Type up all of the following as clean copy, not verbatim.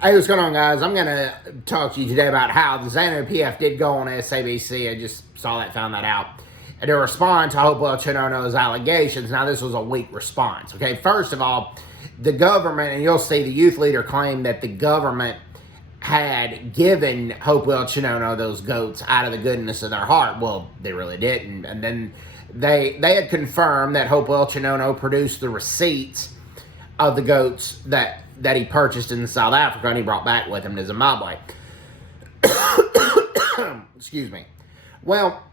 Hey, what's going on, guys? I'm going to talk to you today about how the ZANU-PF did go on SABC. I just saw that, found that out. And to respond to Hopewell Chinono's allegations. Now, this was a weak response. Okay, first of all, the government, and you'll see the youth leader claimed that the government had given Hopewell Chinono those goats out of the goodness of their heart. Well, they really didn't. And then they had confirmed that Hopewell Chinono produced the receipts of the goats that he purchased in South Africa and he brought back with him to Zimbabwe. Excuse me. Well,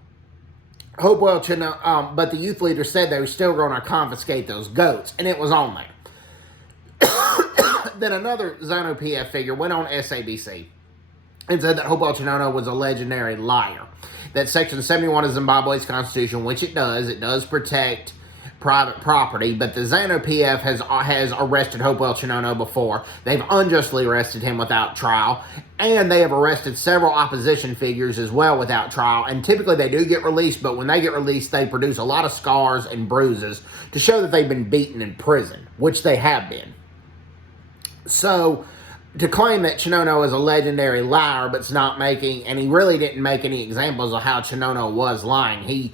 Hopewell Chinono, but the youth leader said they were still going to confiscate those goats, and it was on there. Then another ZANU-PF figure went on SABC and said that Hopewell Chinono was a legendary liar. That Section 71 of Zimbabwe's constitution, which it does protect private property, but the ZANU-PF has arrested Hopewell Chinono before. They've unjustly arrested him without trial, and they have arrested several opposition figures as well without trial, and typically they do get released, but when they get released, they produce a lot of scars and bruises to show that they've been beaten in prison, which they have been. So, to claim that Chinono is a legendary liar, but it's not making, and he really didn't make any examples of how Chinono was lying. He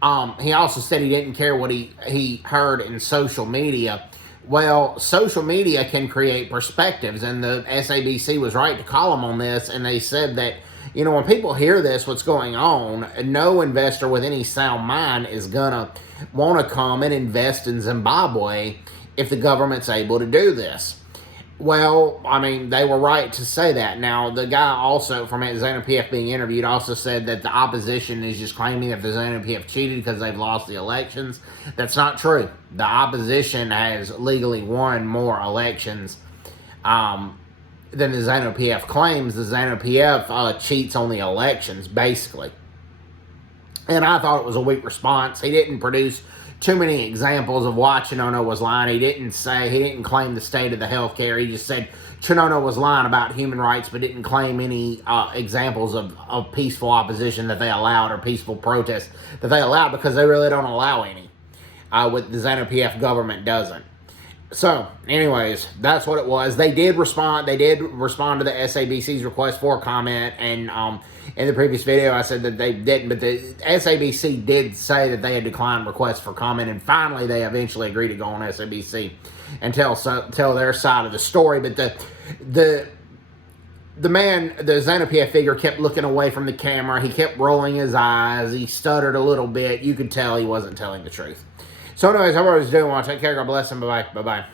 also said he didn't care what he heard in social media. Well, social media can create perspectives, and the SABC was right to call them on this, and they said that, you know, when people hear this, what's going on, no investor with any sound mind is going to want to come and invest in Zimbabwe if the government's able to do this. Well, I mean, they were right to say that. Now, the guy also, from ZANU-PF being interviewed, also said that the opposition is just claiming that the ZANU-PF cheated because they've lost the elections. That's not true. The opposition has legally won more elections than the ZANU-PF claims. The ZANU-PF cheats on the elections, basically. And I thought it was a weak response. He didn't produce too many examples of why Chinono was lying. He didn't claim the state of the healthcare. He just said Chinono was lying about human rights, but didn't claim any examples of peaceful opposition that they allowed or peaceful protests that they allowed, because they really don't allow any. With the ZANU-PF government doesn't. So, anyways, that's what it was. They did respond. They did respond to the SABC's request for comment, and in the previous video, I said that they didn't, but the SABC did say that they had declined requests for comment, and finally, they eventually agreed to go on SABC and tell their side of the story. But the ZANU-PF figure kept looking away from the camera. He kept rolling his eyes. He stuttered a little bit. You could tell he wasn't telling the truth. So anyways, hope everybody's doing well. Take care. God bless, and bye-bye. Bye-bye.